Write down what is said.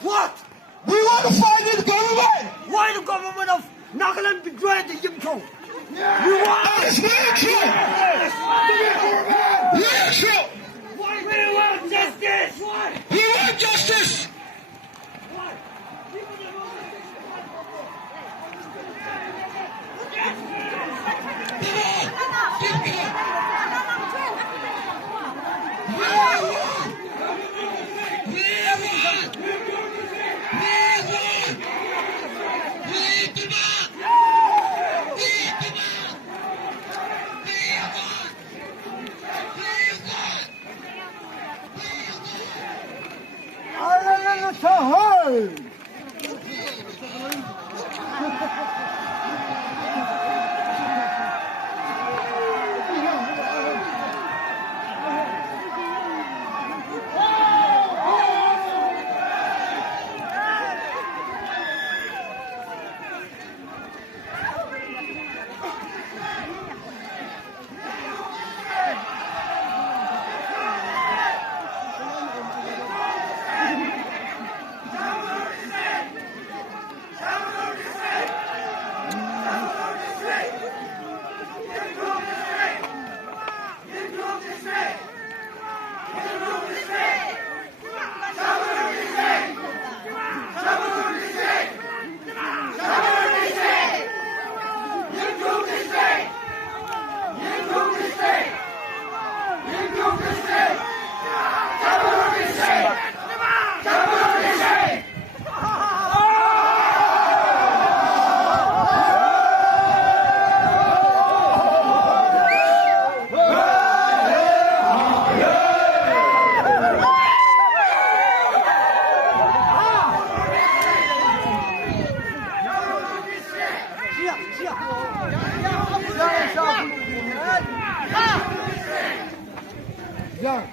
What? We want to fight the government. Why the government of Nagaland betrayed the Yim Chong? We want. It's very true. Yes. Yeah, true. We want justice. We want justice. Yeah.